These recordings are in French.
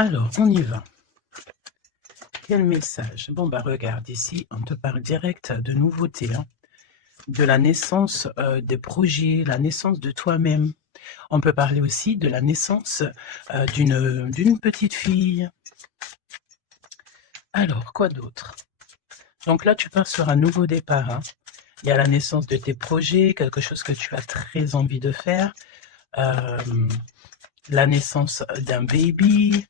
Alors, on y va. Quel message? Bon, bah regarde, ici, on te parle direct de nouveautés, hein, de la naissance des projets, la naissance de toi-même. On peut parler aussi de la naissance d'une petite fille. Alors, quoi d'autre? Donc là, tu pars sur un nouveau départ, hein. Il y a la naissance de tes projets, quelque chose que tu as très envie de faire. La naissance d'un baby,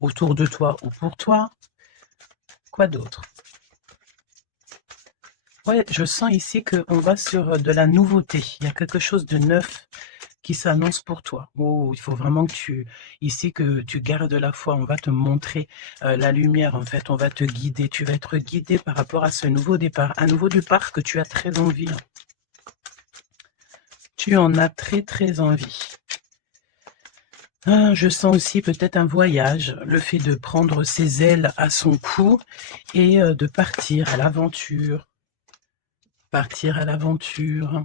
autour de toi ou pour toi. Quoi d'autre? Ouais, je sens ici qu'on va sur de la nouveauté. Il y a quelque chose de neuf qui s'annonce pour toi. Oh, il faut vraiment que tu gardes la foi. On va te montrer la lumière, en fait. On va te guider. Tu vas être guidé par rapport à ce nouveau départ. Un nouveau départ que tu as très envie. Tu en as très, très envie. Ah, je sens aussi peut-être un voyage, le fait de prendre ses ailes à son cou et de partir à l'aventure. Partir à l'aventure.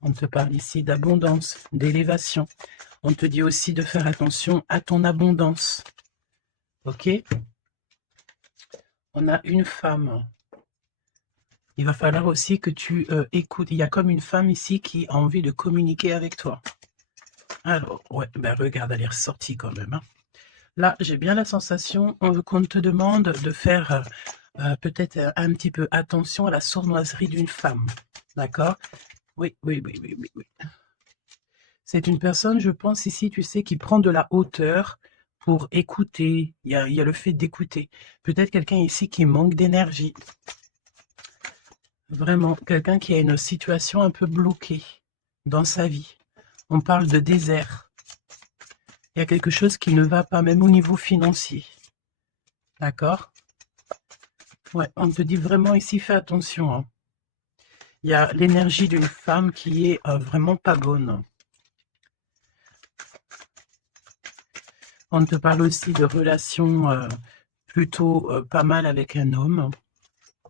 On te parle ici d'abondance, d'élévation. On te dit aussi de faire attention à ton abondance. Ok? On a une femme. Il va falloir aussi que tu écoutes. Il y a comme une femme ici qui a envie de communiquer avec toi. Alors, ouais, ben regarde, elle est ressortie quand même, hein. Là, j'ai bien la sensation qu'on te demande de faire peut-être un petit peu attention à la sournoiserie d'une femme. D'accord? Oui, oui, oui, oui, oui, oui. C'est une personne, je pense ici, tu sais, qui prend de la hauteur pour écouter. Il y a le fait d'écouter. Peut-être quelqu'un ici qui manque d'énergie. Vraiment, quelqu'un qui a une situation un peu bloquée dans sa vie. On parle de désert. Il y a quelque chose qui ne va pas, même au niveau financier. D'accord? Ouais, on te dit vraiment ici, fais attention, hein. Il y a l'énergie d'une femme qui est vraiment pas bonne. On te parle aussi de relations plutôt pas mal avec un homme.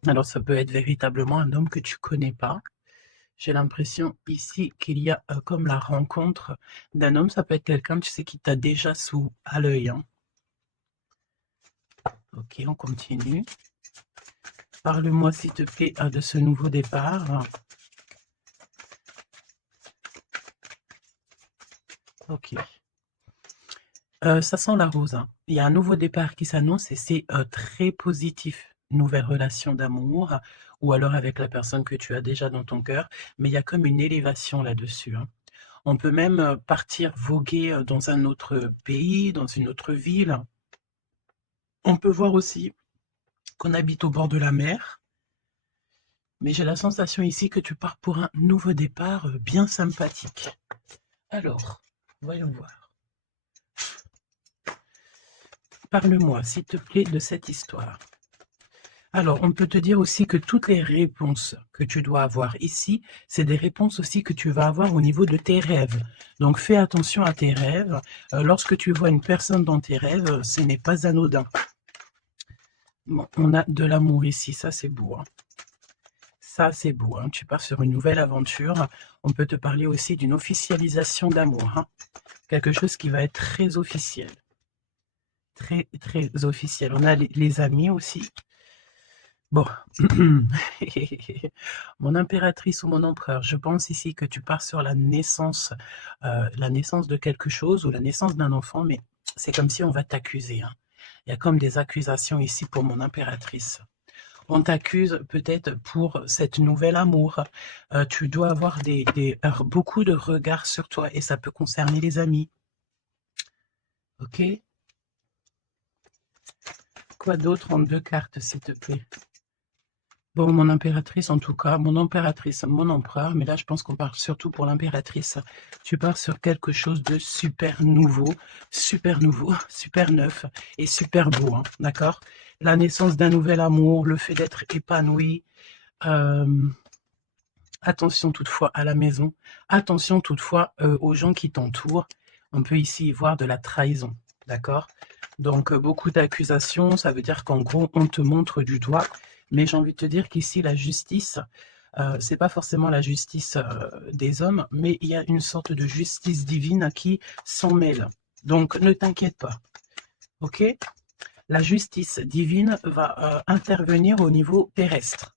Alors ça peut être véritablement un homme que tu connais pas. J'ai l'impression ici qu'il y a comme la rencontre d'un homme. Ça peut être quelqu'un, tu sais, qui t'a déjà à l'œil, hein. Ok, on continue. Parle-moi, s'il te plaît, de ce nouveau départ. Ok. Ça sent la rose, hein. Il y a un nouveau départ qui s'annonce et c'est très positif. Nouvelle relation d'amour ou alors avec la personne que tu as déjà dans ton cœur. Mais il y a comme une élévation là-dessus, hein. On peut même partir voguer dans un autre pays, dans une autre ville. On peut voir aussi qu'on habite au bord de la mer. Mais j'ai la sensation ici que tu pars pour un nouveau départ bien sympathique. Alors, voyons voir. Parle-moi, s'il te plaît, de cette histoire. Alors, on peut te dire aussi que toutes les réponses que tu dois avoir ici, c'est des réponses aussi que tu vas avoir au niveau de tes rêves. Donc, fais attention à tes rêves. Lorsque tu vois une personne dans tes rêves, ce n'est pas anodin. Bon, on a de l'amour ici, ça c'est beau, hein. Ça c'est beau, hein. Tu pars sur une nouvelle aventure. On peut te parler aussi d'une officialisation d'amour, hein. Quelque chose qui va être très officiel. Très, très officiel. On a les amis aussi. Bon, mon impératrice ou mon empereur, je pense ici que tu pars sur la naissance de quelque chose ou la naissance d'un enfant, mais c'est comme si on va t'accuser, hein. Il y a comme des accusations ici pour mon impératrice. On t'accuse peut-être pour cette nouvelle amour. Tu dois avoir beaucoup de regards sur toi et ça peut concerner les amis. Ok? Quoi d'autre en 2 cartes, s'il te plaît? Bon, mon impératrice, en tout cas, mon impératrice, mon empereur, mais là, je pense qu'on parle surtout pour l'impératrice. Tu pars sur quelque chose de super nouveau, super neuf et super beau, hein, d'accord? La naissance d'un nouvel amour, le fait d'être épanoui. Attention toutefois à la maison, attention toutefois aux gens qui t'entourent. On peut ici y voir de la trahison, d'accord? Donc beaucoup d'accusations, ça veut dire qu'en gros, on te montre du doigt. Mais j'ai envie de te dire qu'ici, la justice c'est pas forcément la justice des hommes, mais il y a une sorte de justice divine qui s'en mêle. Donc, ne t'inquiète pas, ok? La justice divine va intervenir au niveau terrestre.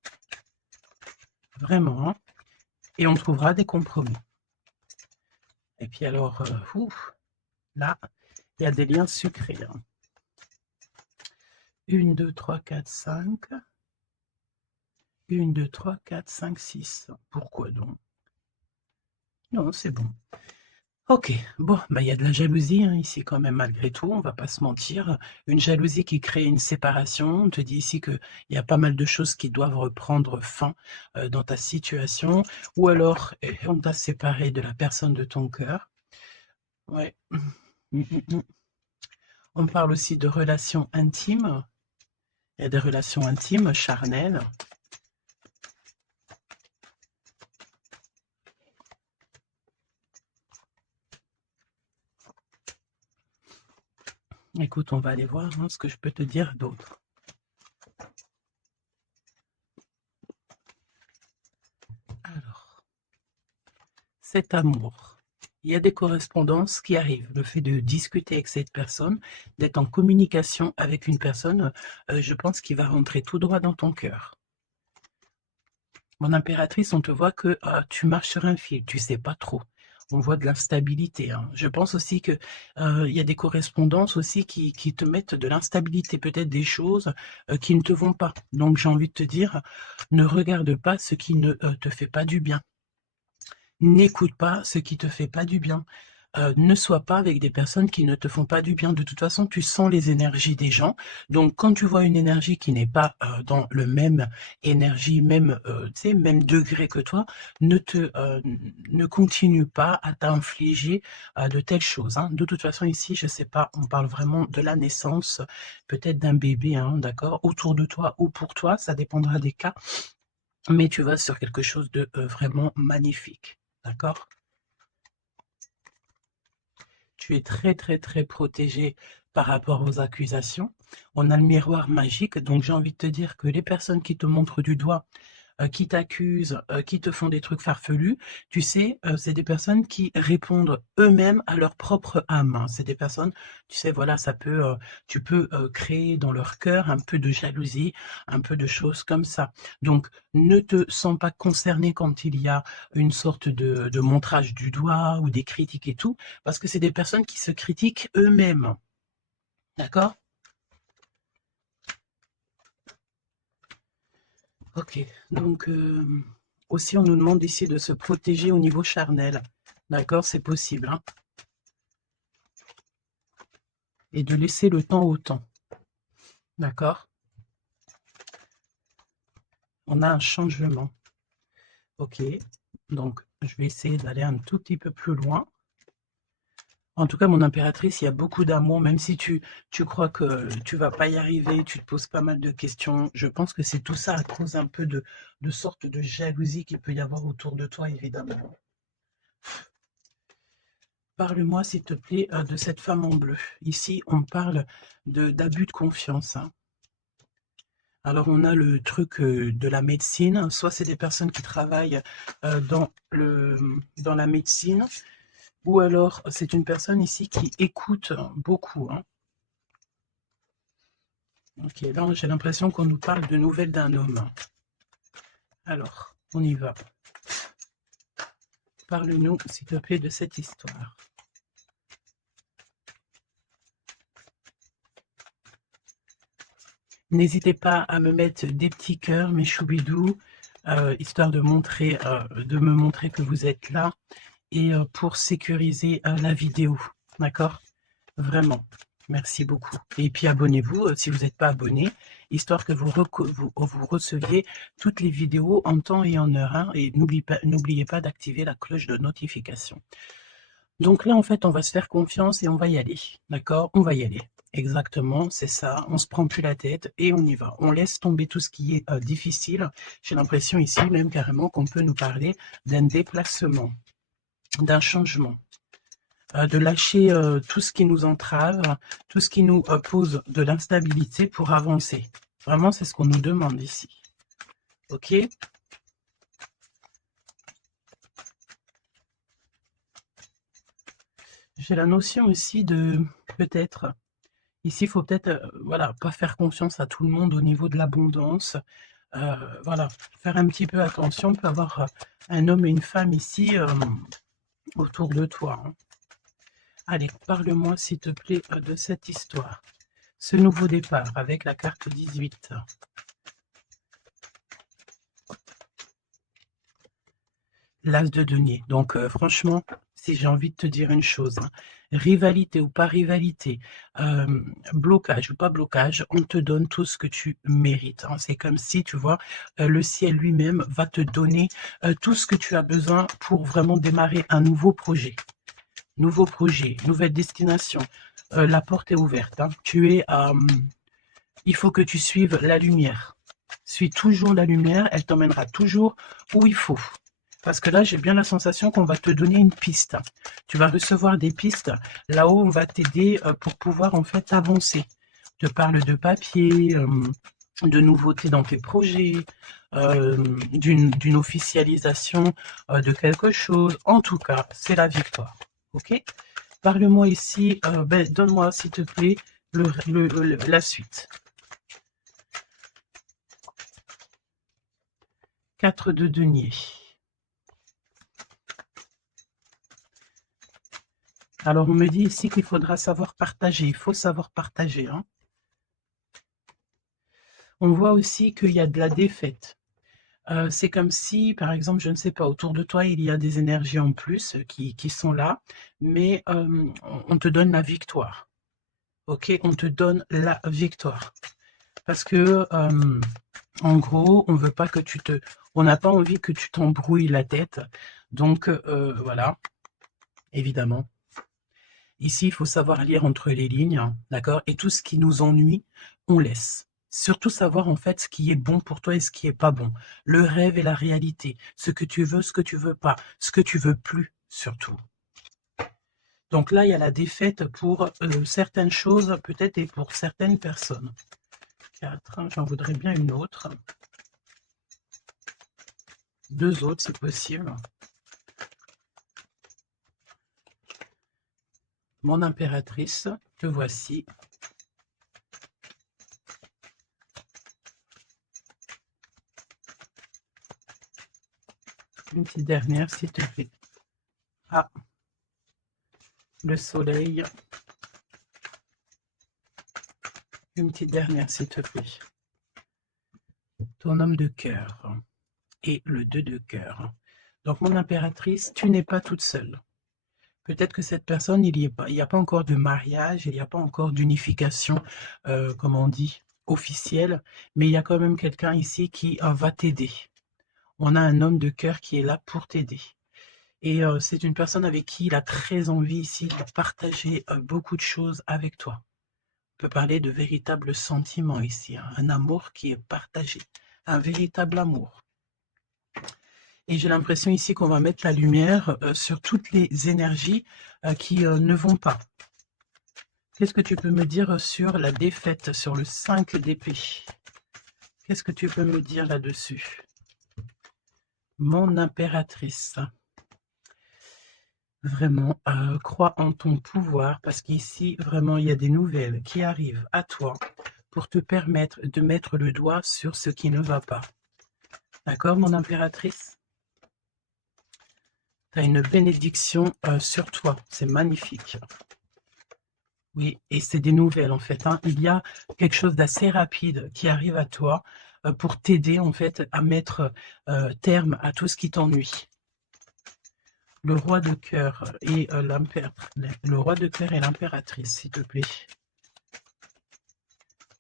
Vraiment, hein? Et on trouvera des compromis. Et puis alors, là, il y a des liens sucrés. Hein. 1, 2, 3, 4, 5. 1, 2, 3, 4, 5, 6. Pourquoi donc? Non, c'est bon. Ok, bon, bah, il y a de la jalousie hein, ici quand même malgré tout, on va pas se mentir. Une jalousie qui crée une séparation. On te dit ici qu'il y a pas mal de choses qui doivent reprendre fin dans ta situation. Ou alors, on t'a séparé de la personne de ton cœur. Ouais. On parle aussi de relations intimes. Il y a des relations intimes, charnelles. Écoute, on va aller voir hein, ce que je peux te dire d'autre. Alors, cet amour. Il y a des correspondances qui arrivent. Le fait de discuter avec cette personne, d'être en communication avec une personne, je pense qu'il va rentrer tout droit dans ton cœur. Mon impératrice, on te voit que tu marches sur un fil, tu sais pas trop. On voit de l'instabilité. Hein. Je pense aussi que il y a des correspondances aussi qui te mettent de l'instabilité, peut-être des choses qui ne te vont pas. Donc j'ai envie de te dire, ne regarde pas ce qui ne te fait pas du bien. N'écoute pas ce qui te fait pas du bien. Ne sois pas avec des personnes qui ne te font pas du bien. De toute façon, tu sens les énergies des gens. Donc, quand tu vois une énergie qui n'est pas dans le même énergie, même, même degré que toi, ne continue pas à t'infliger de telles choses. Hein. De toute façon, ici, je sais pas, on parle vraiment de la naissance, peut-être d'un bébé, hein, d'accord, autour de toi ou pour toi, ça dépendra des cas. Mais tu vas sur quelque chose de vraiment magnifique. D'accord? Tu es très, très, très protégé par rapport aux accusations. On a le miroir magique, donc j'ai envie de te dire que les personnes qui te montrent du doigt, qui t'accusent, qui te font des trucs farfelus, tu sais, c'est des personnes qui répondent eux-mêmes à leur propre âme. Hein. C'est des personnes, tu sais, voilà, tu peux créer dans leur cœur un peu de jalousie, un peu de choses comme ça. Donc, ne te sens pas concerné quand il y a une sorte de montrage du doigt ou des critiques et tout, parce que c'est des personnes qui se critiquent eux-mêmes. D'accord? Ok, donc aussi on nous demande ici de se protéger au niveau charnel. D'accord, c'est possible. Hein, et de laisser le temps au temps. D'accord? On a un changement. Ok, donc je vais essayer d'aller un tout petit peu plus loin. En tout cas, mon impératrice, il y a beaucoup d'amour, même si tu crois que tu vas pas y arriver, tu te poses pas mal de questions. Je pense que c'est tout ça à cause un peu de sorte de jalousie qu'il peut y avoir autour de toi, évidemment. Parle-moi, s'il te plaît, de cette femme en bleu. Ici, on parle d'abus de confiance. Hein. Alors, on a le truc de la médecine. Soit c'est des personnes qui travaillent dans la médecine, ou alors c'est une personne ici qui écoute beaucoup. Hein. Ok, là, j'ai l'impression qu'on nous parle de nouvelles d'un homme. Alors, on y va. Parle-nous, s'il te plaît, de cette histoire. N'hésitez pas à me mettre des petits cœurs, mes choubidous, histoire de me montrer que vous êtes là et pour sécuriser la vidéo. D'accord? Vraiment. Merci beaucoup. Et puis abonnez-vous si vous n'êtes pas abonné, histoire que vous receviez toutes les vidéos en temps et en heure. Hein, et n'oubliez pas d'activer la cloche de notification. Donc là, en fait, on va se faire confiance et on va y aller. D'accord? On va y aller. Exactement, c'est ça. On se prend plus la tête et on y va. On laisse tomber tout ce qui est difficile. J'ai l'impression ici même carrément qu'on peut nous parler d'un déplacement, d'un changement, de lâcher tout ce qui nous entrave, tout ce qui nous pose de l'instabilité pour avancer. Vraiment, c'est ce qu'on nous demande ici. Ok? J'ai la notion aussi de peut-être, ici, il faut peut-être, voilà, pas faire confiance à tout le monde au niveau de l'abondance. Voilà, faire un petit peu attention. On peut avoir un homme et une femme ici autour de toi, hein. Allez, parle-moi s'il te plaît de cette histoire. Ce nouveau départ avec la carte 18. L'as de denier. Donc franchement, si j'ai envie de te dire une chose, hein, rivalité ou pas rivalité, blocage ou pas blocage, on te donne tout ce que tu mérites, hein. C'est comme si, tu vois, le ciel lui-même va te donner tout ce que tu as besoin pour vraiment démarrer un nouveau projet. Nouveau projet, nouvelle destination. La porte est ouverte, hein. Il faut que tu suives la lumière. Suis toujours la lumière, elle t'emmènera toujours où il faut. Parce que là, j'ai bien la sensation qu'on va te donner une piste. Tu vas recevoir des pistes. Là-haut, on va t'aider pour pouvoir en fait avancer. Je te parle de papier, de nouveautés dans tes projets, d'une officialisation de quelque chose. En tout cas, c'est la victoire. Ok? Parle-moi ici, donne-moi s'il te plaît la suite. 4 de denier. Alors, on me dit ici qu'il faudra savoir partager. Il faut savoir partager, hein. On voit aussi qu'il y a de la défaite. C'est comme si, par exemple, je ne sais pas, autour de toi, il y a des énergies en plus qui sont là, mais on te donne la victoire. Ok, on te donne la victoire. Parce que, en gros, on veut pas que on n'a pas envie que tu t'embrouilles la tête. Donc, voilà, évidemment. Ici, il faut savoir lire entre les lignes, hein, d'accord? Et tout ce qui nous ennuie, on laisse. Surtout savoir en fait ce qui est bon pour toi et ce qui est pas bon. Le rêve et la réalité. Ce que tu veux, ce que tu veux pas. Ce que tu veux plus, surtout. Donc là, il y a la défaite pour certaines choses, peut-être, et pour certaines personnes. 4, j'en voudrais bien une autre. 2 autres, si possible. Mon impératrice, te voici. Une petite dernière, s'il te plaît. Ah, le soleil. Une petite dernière, s'il te plaît. Ton homme de cœur et le 2 de cœur. Donc, mon impératrice, tu n'es pas toute seule. Peut-être que cette personne, il n'y a pas encore de mariage, il n'y a pas encore d'unification, comme on dit, officielle, mais il y a quand même quelqu'un ici qui va t'aider. On a un homme de cœur qui est là pour t'aider. Et c'est une personne avec qui il a très envie ici de partager beaucoup de choses avec toi. On peut parler de véritables sentiments ici, hein, un amour qui est partagé, un véritable amour. Et j'ai l'impression ici qu'on va mettre la lumière sur toutes les énergies qui ne vont pas. Qu'est-ce que tu peux me dire sur la défaite, sur le 5 d'épée? Qu'est-ce que tu peux me dire là-dessus? Mon impératrice. Vraiment, crois en ton pouvoir, parce qu'ici, vraiment, il y a des nouvelles qui arrivent à toi pour te permettre de mettre le doigt sur ce qui ne va pas. D'accord, mon impératrice? Tu as une bénédiction sur toi, c'est magnifique. Oui, et c'est des nouvelles en fait, hein. Il y a quelque chose d'assez rapide qui arrive à toi pour t'aider en fait à mettre terme à tout ce qui t'ennuie. Le roi de cœur et le roi de cœur et l'impératrice, s'il te plaît.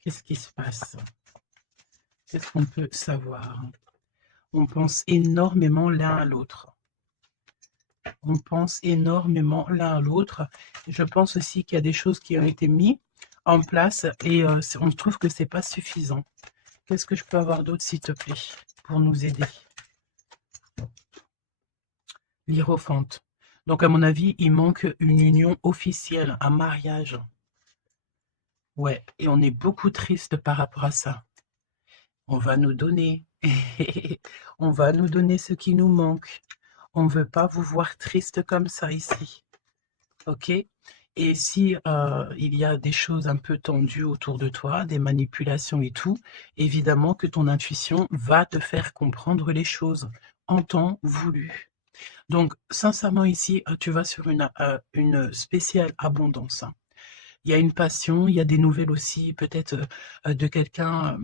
Qu'est-ce qui se passe? Qu'est-ce qu'on peut savoir? On pense énormément l'un à l'autre. On pense énormément l'un à l'autre. Je pense aussi qu'il y a des choses qui ont été mises en place et on trouve que c'est pas suffisant. Qu'est-ce que je peux avoir d'autre, s'il te plaît, pour nous aider? L'hiérophante. Donc, à mon avis, il manque une union officielle, un mariage. Ouais, et on est beaucoup triste par rapport à ça. On va nous donner. On va nous donner ce qui nous manque. On ne veut pas vous voir triste comme ça ici. Ok? Et si il y a des choses un peu tendues autour de toi, des manipulations et tout, évidemment que ton intuition va te faire comprendre les choses en temps voulu. Donc sincèrement ici, tu vas sur une spéciale abondance, hein. Il y a une passion, il y a des nouvelles aussi peut-être, de quelqu'un,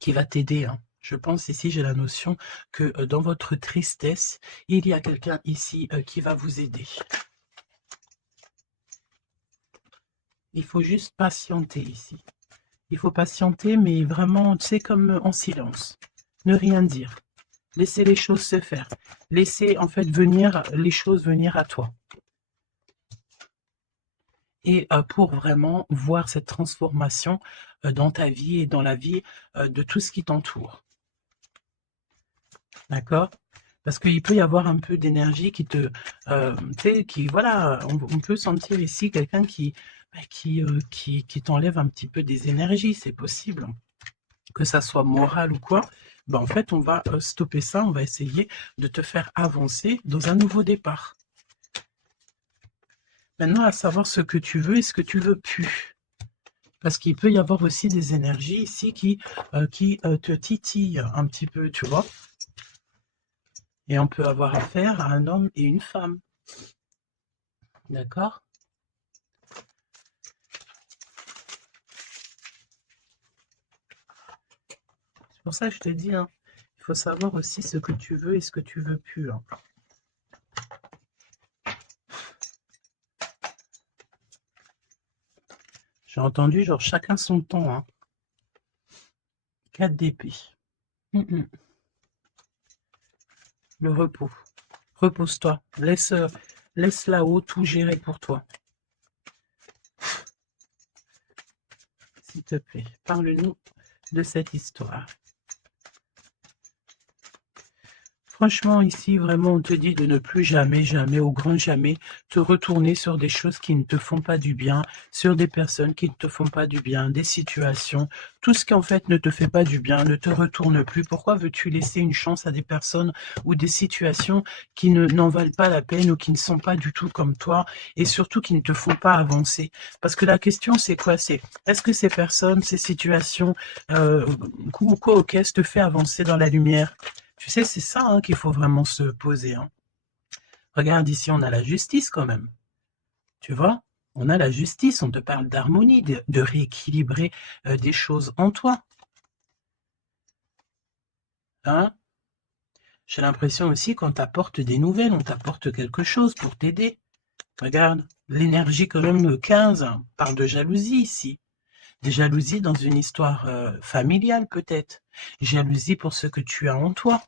qui va t'aider, hein. Je pense ici, j'ai la notion que, dans votre tristesse, il y a quelqu'un ici, qui va vous aider. Il faut juste patienter ici. Il faut patienter, mais vraiment, tu sais, comme en silence. Ne rien dire. Laisser les choses se faire. Laisser, en fait, venir les choses venir à toi. Et pour vraiment voir cette transformation dans ta vie et dans la vie de tout ce qui t'entoure. D'accord? Parce qu'il peut y avoir un peu d'énergie qui te... tu sais, qui, voilà, on peut sentir ici quelqu'un qui t'enlève un petit peu des énergies, c'est possible. Que ça soit moral ou quoi, ben en fait, on va stopper ça, on va essayer de te faire avancer dans un nouveau départ. Maintenant, à savoir ce que tu veux et ce que tu veux plus. Parce qu'il peut y avoir aussi des énergies ici qui te titillent un petit peu, tu vois. Et on peut avoir affaire à un homme et une femme. D'accord? C'est pour ça que je te dis, hein, il faut savoir aussi ce que tu veux et ce que tu veux plus, hein. J'ai entendu, genre, chacun son temps, hein. 4 d'épée. Le repos. Repose-toi. Laisse là-haut tout gérer pour toi. S'il te plaît, parle-nous de cette histoire. Franchement, ici, vraiment, on te dit de ne plus jamais, jamais, au grand jamais, te retourner sur des choses qui ne te font pas du bien, sur des personnes qui ne te font pas du bien, des situations. Tout ce qui, en fait, ne te fait pas du bien, ne te retourne plus. Pourquoi veux-tu laisser une chance à des personnes ou des situations qui n'en valent pas la peine ou qui ne sont pas du tout comme toi et surtout qui ne te font pas avancer? Parce que la question, c'est quoi? C'est, est-ce que ces personnes, ces situations, quoi ou qu'est-ce te fait avancer dans la lumière? Tu sais, c'est ça hein, qu'il faut vraiment se poser, hein. Regarde, ici, on a la justice quand même. Tu vois? On a la justice, on te parle d'harmonie, de rééquilibrer des choses en toi. Hein? J'ai l'impression aussi qu'on t'apporte des nouvelles, on t'apporte quelque chose pour t'aider. Regarde, l'énergie quand même 15 parle de jalousie ici. Des jalousies dans une histoire familiale peut-être. Jalousie pour ce que tu as en toi.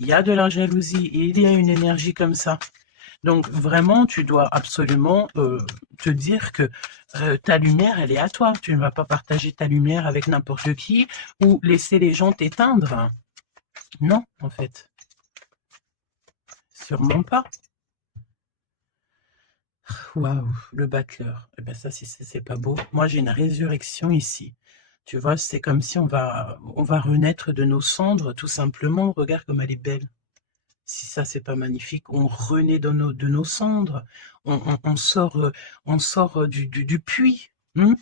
Il y a de la jalousie et il y a une énergie comme ça. Donc vraiment, tu dois absolument te dire que ta lumière, elle est à toi. Tu ne vas pas partager ta lumière avec n'importe qui ou laisser les gens t'éteindre. Non, en fait. Sûrement pas. Waouh, le battleur. Eh ben ça, c'est pas beau. Moi, j'ai une résurrection ici. Tu vois, c'est comme si on va renaître de nos cendres, tout simplement. Regarde comme elle est belle. Si ça, c'est pas magnifique, on renaît de nos cendres, on sort du puits, hein,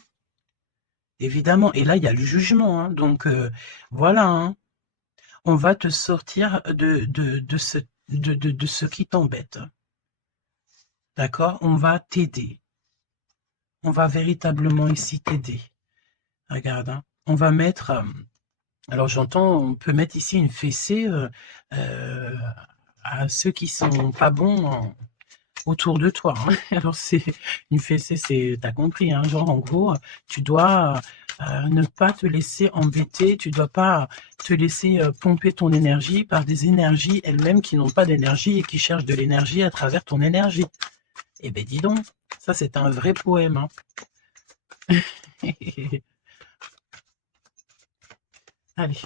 évidemment. Et là, il y a le jugement, hein, donc voilà, hein, on va te sortir de ce qui t'embête, d'accord? On va t'aider, on va véritablement ici t'aider. Regarde, hein, on va mettre, alors j'entends, on peut mettre ici une fessée euh, à ceux qui sont pas bons autour de toi, hein. Alors c'est une fessée, c'est, t'as compris, hein, genre en gros, tu dois ne pas te laisser embêter, tu dois pas te laisser pomper ton énergie par des énergies elles-mêmes qui n'ont pas d'énergie et qui cherchent de l'énergie à travers ton énergie. Eh ben dis donc, ça c'est un vrai poème, hein. Allez,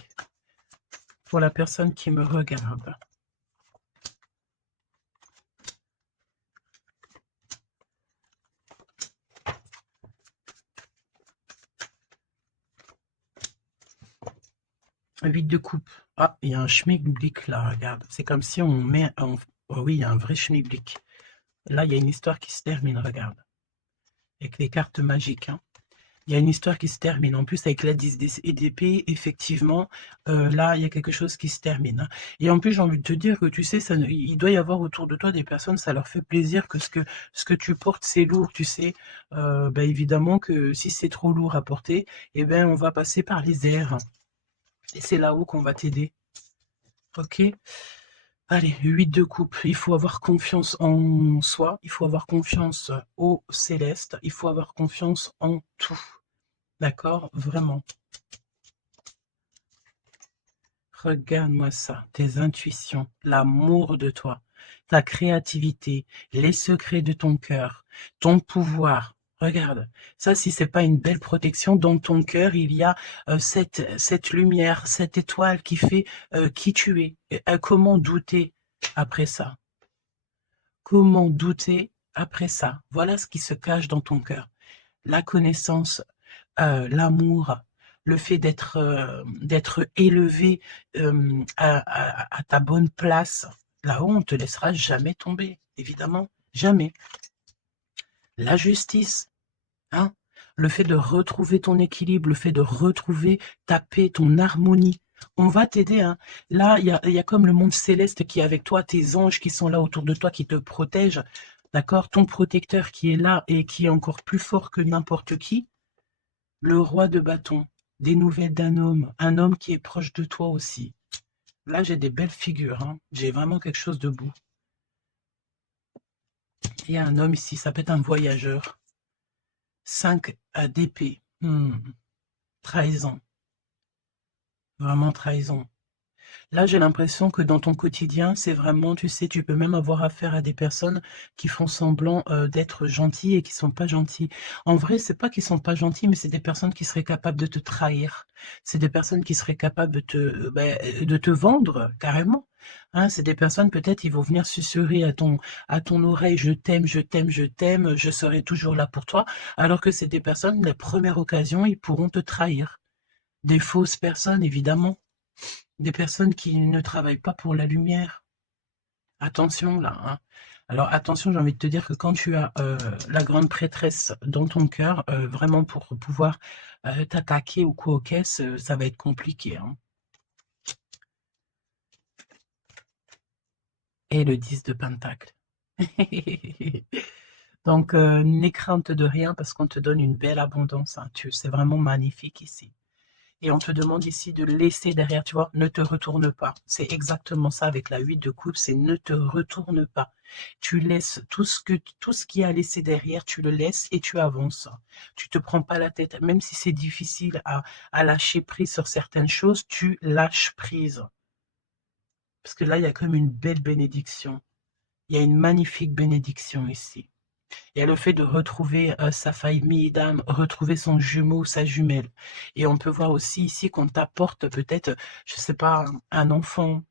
pour la personne qui me regarde. Huit de coupe. Ah, il y a un schmilblick là, regarde. C'est comme si on met... Oh oui, il y a un vrai schmilblick. Là, il y a une histoire qui se termine, regarde. avec les cartes magiques, hein. Il y a une histoire qui se termine. En plus, avec la 10 d'épée, effectivement, là, il y a quelque chose qui se termine, hein. Et en plus, j'ai envie de te dire que, tu sais, il doit y avoir autour de toi des personnes, ça leur fait plaisir que ce que tu portes, c'est lourd, tu sais. Bah, évidemment que si c'est trop lourd à porter, eh ben, on va passer par les airs. Et c'est là-haut qu'on va t'aider. Ok? Allez, 8 de coupe. Il faut avoir confiance en soi, il faut avoir confiance au céleste, il faut avoir confiance en tout. D'accord? Vraiment. Regarde-moi ça, tes intuitions, l'amour de toi, ta créativité, les secrets de ton cœur, ton pouvoir. Regarde, ça, si c'est pas une belle protection, dans ton cœur, il y a cette lumière, cette étoile qui fait qui tu es. Comment douter après ça? Comment douter après ça? Voilà ce qui se cache dans ton cœur. La connaissance, l'amour, le fait d'être élevé à ta bonne place. Là-haut, on ne te laissera jamais tomber, évidemment, jamais. La justice, hein, le fait de retrouver ton équilibre, le fait de retrouver ta paix, ton harmonie. On va t'aider, hein. Là, il y a comme le monde céleste qui est avec toi, tes anges qui sont là autour de toi, qui te protègent, d'accord? Ton protecteur qui est là et qui est encore plus fort que n'importe qui. Le roi de bâton, des nouvelles d'un homme, un homme qui est proche de toi aussi. Là, j'ai des belles figures, hein. J'ai vraiment quelque chose de beau. Il y a un homme ici, ça peut être un voyageur. 5 d'épée. Trahison. Vraiment trahison. Là, j'ai l'impression que dans ton quotidien, c'est vraiment, tu sais, tu peux même avoir affaire à des personnes qui font semblant d'être gentilles et qui sont pas gentilles. En vrai, c'est pas qu'ils sont pas gentils, mais c'est des personnes qui seraient capables de te trahir. C'est des personnes qui seraient capables de te vendre carrément. Hein, c'est des personnes, peut-être, ils vont venir susurrer à ton oreille, je t'aime, je t'aime, je t'aime, je serai toujours là pour toi. Alors que c'est des personnes, la première occasion, ils pourront te trahir. Des fausses personnes, évidemment. Des personnes qui ne travaillent pas pour la lumière. Attention là, hein. Alors attention, j'ai envie de te dire que quand tu as la grande prêtresse dans ton cœur, vraiment pour pouvoir t'attaquer ou quoi aux caisses, ça va être compliqué, hein. Et le 10 de Pentacle. Donc, n'aie crainte de rien parce qu'on te donne une belle abondance, hein. C'est vraiment magnifique ici. Et on te demande ici de laisser derrière, tu vois, ne te retourne pas. C'est exactement ça avec la 8 de coupe, c'est ne te retourne pas. Tu laisses tout ce qui a laissé derrière, tu le laisses et tu avances. Tu te prends pas la tête, même si c'est difficile à lâcher prise sur certaines choses, tu lâches prise. Parce que là, il y a comme une belle bénédiction. Il y a une magnifique bénédiction ici. Il y a le fait de retrouver sa famille d'âme, retrouver son jumeau, sa jumelle. Et on peut voir aussi ici qu'on t'apporte peut-être, je sais pas, un enfant.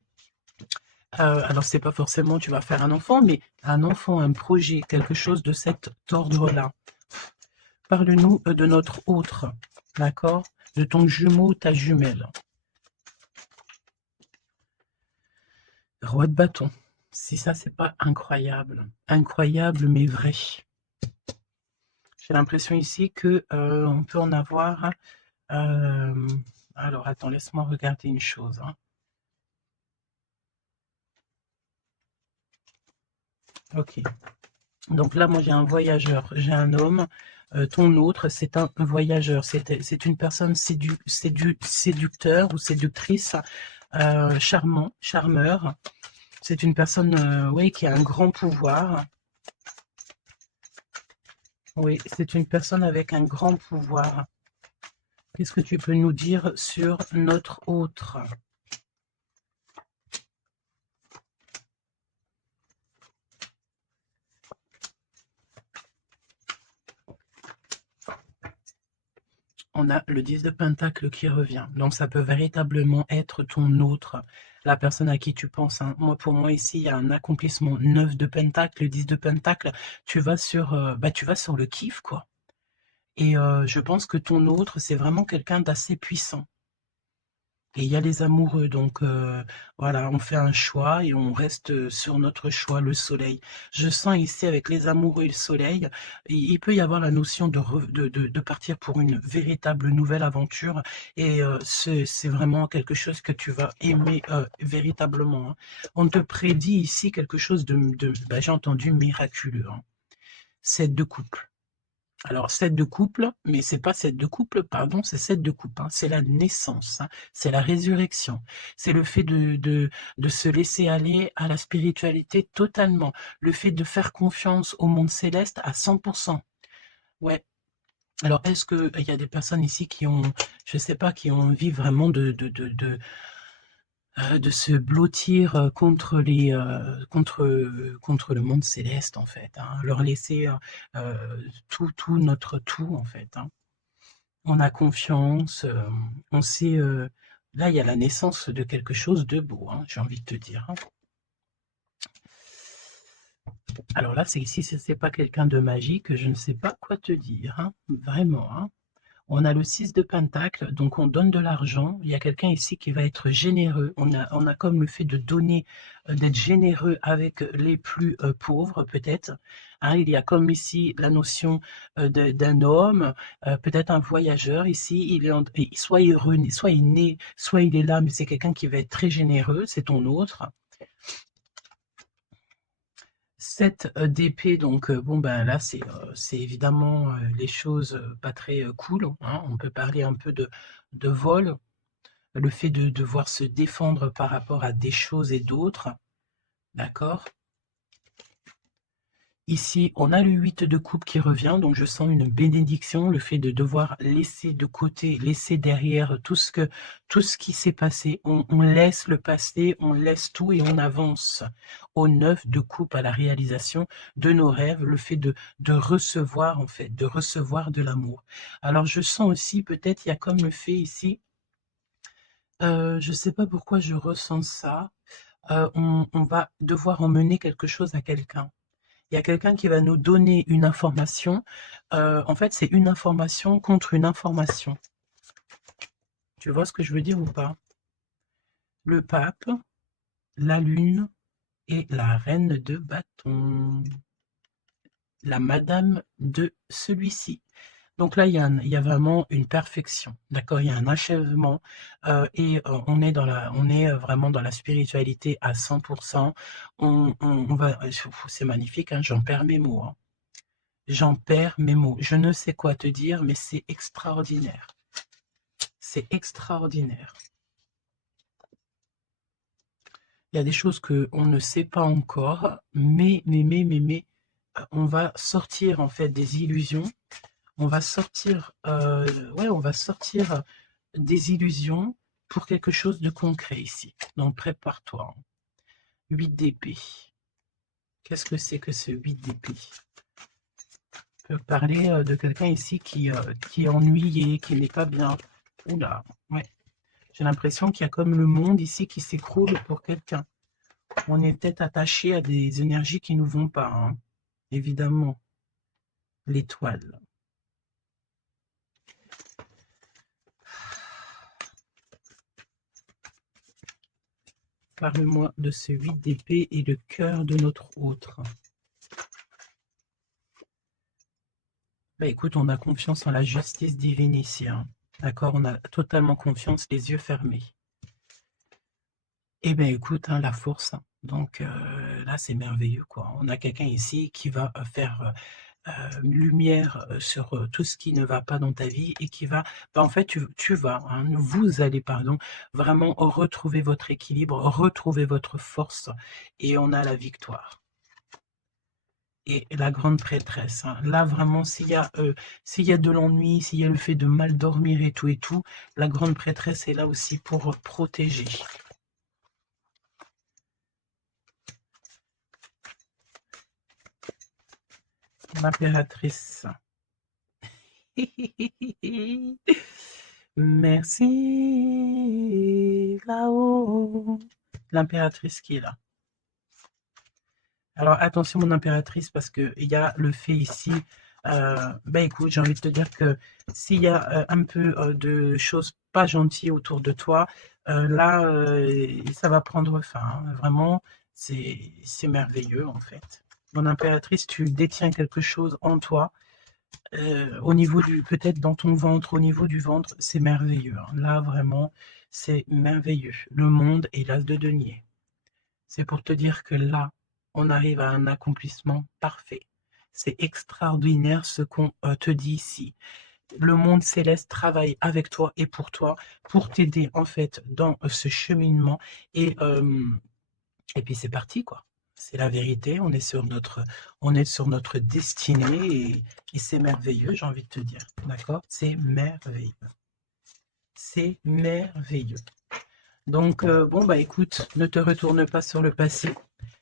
Alors c'est pas forcément tu vas faire un enfant, mais un enfant, un projet, quelque chose de cet ordre-là. Parle-nous de notre autre, d'accord? De ton jumeau, ta jumelle. Roi de bâton. Si ça, c'est pas incroyable. Incroyable, mais vrai. J'ai l'impression ici que on peut en avoir. Alors, attends, laisse-moi regarder une chose, hein. Ok. Donc là, moi, j'ai un voyageur, j'ai un homme. Ton autre, c'est un voyageur. C'est une personne séducteur ou séductrice, charmant, charmeur. C'est une personne, oui, qui a un grand pouvoir. Oui, c'est une personne avec un grand pouvoir. Qu'est-ce que tu peux nous dire sur notre autre? On a le 10 de Pentacle qui revient. Donc, ça peut véritablement être ton autre, la personne à qui tu penses, hein. Moi, pour moi, ici, il y a un accomplissement. 9 de Pentacle, le 10 de Pentacle, tu vas sur le kiff, quoi. Et je pense que ton autre, c'est vraiment quelqu'un d'assez puissant. Et il y a les amoureux, donc voilà, on fait un choix et on reste sur notre choix, le soleil. Je sens ici avec les amoureux et le soleil, il peut y avoir la notion de partir pour une véritable nouvelle aventure et c'est vraiment quelque chose que tu vas aimer véritablement, hein. On te prédit ici quelque chose ben, j'ai entendu miraculeux, hein. 7 de couple. Alors 7 de couple, mais c'est pas 7 de couple, pardon, c'est 7 de coupe, hein. C'est la naissance, hein. C'est la résurrection. C'est le fait de se laisser aller à la spiritualité totalement. Le fait de faire confiance au monde céleste à 100%. Ouais. Alors, est-ce qu'il y a des personnes ici qui ont, je sais pas, qui ont envie vraiment de se blottir contre le monde céleste, en fait, hein. Leur laisser tout notre tout, en fait, hein. On a confiance, on sait, là, il y a la naissance de quelque chose de beau, hein, j'ai envie de te dire, hein. Alors là, c'est si c'est pas quelqu'un de magique, je ne sais pas quoi te dire, hein, vraiment, hein. On a le 6 de Pentacle, donc on donne de l'argent. Il y a quelqu'un ici qui va être généreux. On a comme le fait de donner, d'être généreux avec les plus pauvres, peut-être, hein. Il y a comme ici la notion d'un homme, peut-être un voyageur ici. Soit il est rené, soit il est né, soit il est là, mais c'est quelqu'un qui va être très généreux, c'est ton autre. 7 d'épée, donc bon, ben là, c'est évidemment les choses pas très cool, hein. On peut parler un peu de vol, le fait de devoir se défendre par rapport à des choses et d'autres, d'accord? Ici, on a le 8 de coupe qui revient, donc je sens une bénédiction, le fait de devoir laisser de côté, laisser derrière tout ce qui s'est passé. On laisse le passé, on laisse tout et on avance au 9 de coupe à la réalisation de nos rêves, le fait de recevoir, en fait, de recevoir de l'amour. Alors, je sens aussi, peut-être, il y a comme le fait ici, je ne sais pas pourquoi je ressens ça, on va devoir emmener quelque chose à quelqu'un. Il y a quelqu'un qui va nous donner une information. En fait, c'est une information contre une information. Tu vois ce que je veux dire ou pas? Le pape, la lune et la reine de bâton. La madame de celui-ci. Donc là, il y a vraiment une perfection, d'accord? Il y a un achèvement et on est vraiment dans la spiritualité à 100%. On va, c'est magnifique, hein, j'en perds mes mots, hein. J'en perds mes mots. Je ne sais quoi te dire, mais c'est extraordinaire. C'est extraordinaire. Il y a des choses qu'on ne sait pas encore, mais, on va sortir en fait des illusions. On va sortir, on va sortir des illusions pour quelque chose de concret ici. Donc prépare-toi. 8 d'épée. Qu'est-ce que c'est que ce 8 d'épée? On peut parler de quelqu'un ici qui est ennuyé, qui n'est pas bien. Oula, ouais. J'ai l'impression qu'il y a comme le monde ici qui s'écroule pour quelqu'un. On est peut-être attaché à des énergies qui ne nous vont pas, hein. Évidemment. L'étoile. Parle-moi de ce 8 d'épée et le cœur de notre autre. Bah écoute, on a confiance en la justice divine ici, hein. D'accord, on a totalement confiance, les yeux fermés. Eh bien écoute, hein, la force, hein. Donc là, c'est merveilleux, quoi. On a quelqu'un ici qui va faire lumière sur tout ce qui ne va pas dans ta vie et qui va, bah, en fait, tu vas, hein, vous allez, pardon, vraiment retrouver votre équilibre, retrouver votre force et on a la victoire. Et la grande prêtresse, hein. Là, vraiment, s'il y a de l'ennui, s'il y a le fait de mal dormir et tout, la grande prêtresse est là aussi pour protéger. L'impératrice. Merci, là-haut. L'impératrice qui est là. Alors attention mon impératrice parce qu'il y a le fait ici, bah écoute, j'ai envie de te dire que s'il y a un peu de choses pas gentilles autour de toi, Là, ça va prendre fin, hein. Vraiment, c'est merveilleux, en fait. Mon impératrice, tu détiens quelque chose en toi, au niveau du peut-être dans ton ventre, au niveau du ventre, c'est merveilleux, hein. Là, vraiment, c'est merveilleux. Le monde est l'as de denier. C'est pour te dire que là, on arrive à un accomplissement parfait. C'est extraordinaire ce qu'on te dit ici. Le monde céleste travaille avec toi et pour t'aider en fait dans ce cheminement et puis c'est parti quoi. C'est la vérité, on est sur notre destinée et c'est merveilleux, j'ai envie de te dire. D'accord? C'est merveilleux. C'est merveilleux. Donc, bon, bah écoute, ne te retourne pas sur le passé.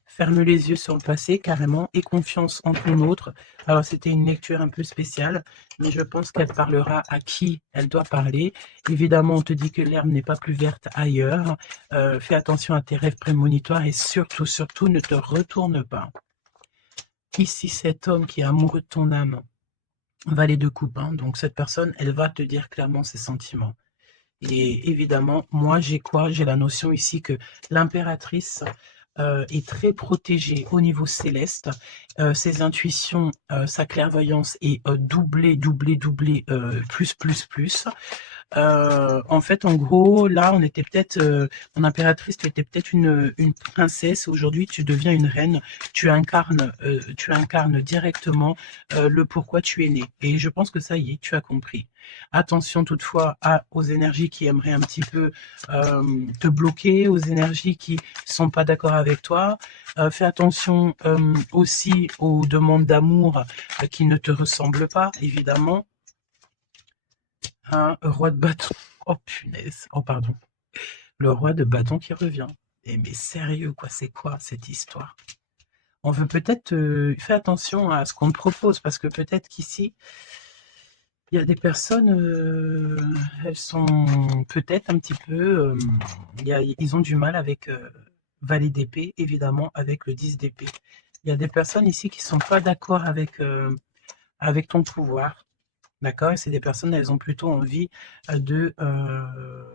Ferme les yeux sur le passé, carrément, et confiance en ton autre. Alors, c'était une lecture un peu spéciale, mais je pense qu'elle parlera à qui elle doit parler. Évidemment, on te dit que l'herbe n'est pas plus verte ailleurs. Fais attention à tes rêves prémonitoires et surtout, surtout, ne te retourne pas. Ici, cet homme qui est amoureux de ton âme, valet de coupe, hein, donc cette personne, elle va te dire clairement ses sentiments. Et évidemment, moi, j'ai quoi? J'ai la notion ici que l'impératrice est très protégée au niveau céleste. Ses intuitions, sa clairvoyance est doublée, doublée, doublée, plus, plus, plus. En fait, en gros, là, on était peut-être, mon impératrice, tu étais peut-être une princesse. Aujourd'hui, tu deviens une reine. Tu incarnes directement le pourquoi tu es né. Et je pense que ça y est, tu as compris. Attention toutefois aux énergies qui aimeraient un petit peu te bloquer, aux énergies qui sont pas d'accord avec toi. Fais attention aussi aux demandes d'amour qui ne te ressemblent pas, évidemment. Un roi de bâton. Oh punaise. Oh pardon. Le roi de bâton qui revient. Mais sérieux quoi, c'est quoi cette histoire? On veut peut-être faire attention à ce qu'on te propose parce que peut-être qu'ici il y a des personnes, elles sont peut-être un petit peu, ils ont du mal avec valet d'épée, évidemment, avec le 10 d'épée. Il y a des personnes ici qui sont pas d'accord avec ton pouvoir. D'accord? Et c'est des personnes, elles ont plutôt envie de...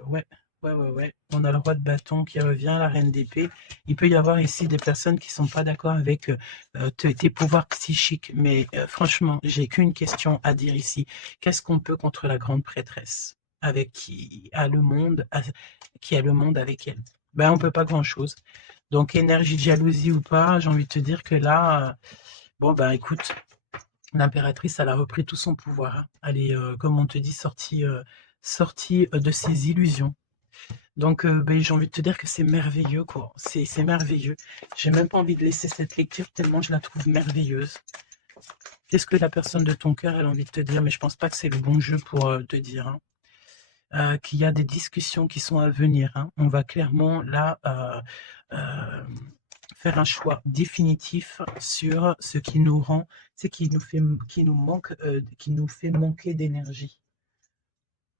ouais, ouais. On a le roi de bâton qui revient, la reine d'épée. Il peut y avoir ici des personnes qui sont pas d'accord avec tes pouvoirs psychiques. Mais franchement, j'ai qu'une question à dire ici. Qu'est-ce qu'on peut contre la grande prêtresse avec qui a le monde avec elle? Ben, on peut pas grand-chose. Donc, énergie de jalousie ou pas, j'ai envie de te dire que là, bon, ben écoute, l'impératrice, elle a repris tout son pouvoir, hein. Elle est, comme on te dit, sortie de ses illusions. Donc, ben, j'ai envie de te dire que c'est merveilleux, quoi. C'est merveilleux. J'ai même pas envie de laisser cette lecture tellement je la trouve merveilleuse. Qu'est-ce que la personne de ton cœur elle a envie de te dire? Mais je pense pas que c'est le bon jeu pour te dire, hein, qu'il y a des discussions qui sont à venir, hein. On va clairement là faire un choix définitif sur ce qui nous rend, c'est qui nous fait manquer d'énergie.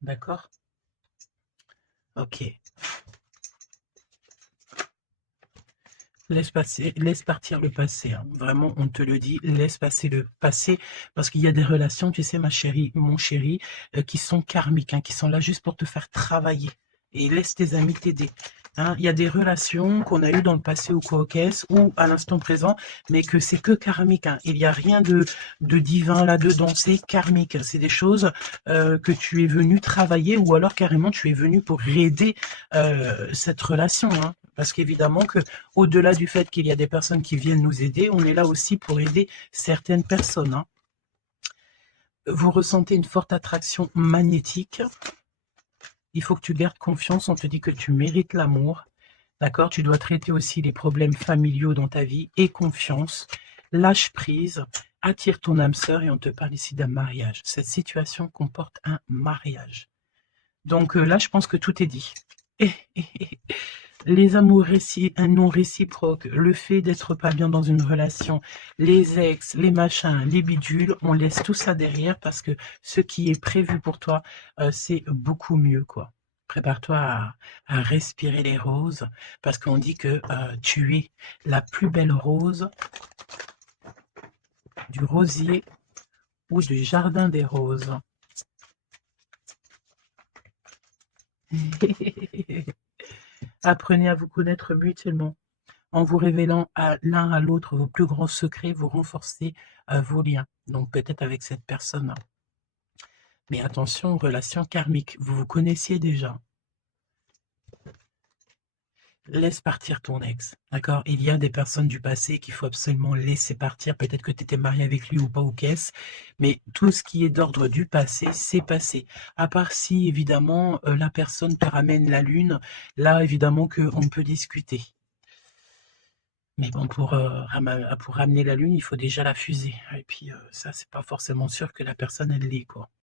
D'accord? Ok. Laisse partir le passé, hein. Vraiment, on te le dit, laisse passer le passé, parce qu'il y a des relations, tu sais, ma chérie, mon chéri, qui sont karmiques, hein, qui sont là juste pour te faire travailler. Et laisse tes amis t'aider, hein. Il y a des relations qu'on a eues dans le passé ou quoi qu'est-ce, ou à l'instant présent, mais que c'est que karmique, hein. Il n'y a rien de divin là-dedans, c'est karmique. C'est des choses que tu es venu travailler, ou alors carrément tu es venu pour aider cette relation, hein. Parce qu'évidemment que au-delà du fait qu'il y a des personnes qui viennent nous aider, on est là aussi pour aider certaines personnes, hein. Vous ressentez une forte attraction magnétique. Il faut que tu gardes confiance. On te dit que tu mérites l'amour. D'accord? Tu dois traiter aussi les problèmes familiaux dans ta vie. Et confiance. Lâche prise. Attire ton âme sœur. Et on te parle ici d'un mariage. Cette situation comporte un mariage. Donc là, je pense que tout est dit. Les amours non réciproques, le fait d'être pas bien dans une relation, les ex, les machins, les bidules, on laisse tout ça derrière parce que ce qui est prévu pour toi, c'est beaucoup mieux, quoi. Prépare-toi à respirer les roses parce qu'on dit que tu es la plus belle rose du rosier ou du jardin des roses. Apprenez à vous connaître mutuellement. En vous révélant à l'un à l'autre vos plus grands secrets, vous renforcez vos liens. Donc peut-être avec cette personne-là. Mais attention, relation karmique, vous vous connaissiez déjà. Laisse partir ton ex, d'accord? Il y a des personnes du passé qu'il faut absolument laisser partir. Peut-être que tu étais marié avec lui ou pas, ou qu'est-ce, mais tout ce qui est d'ordre du passé, c'est passé. À part si, évidemment, la personne te ramène la lune, là, évidemment, qu'on peut discuter. Mais bon, pour ramener la lune, il faut déjà la fuser. Et puis, ça, c'est pas forcément sûr que la personne, elle l'est, quoi.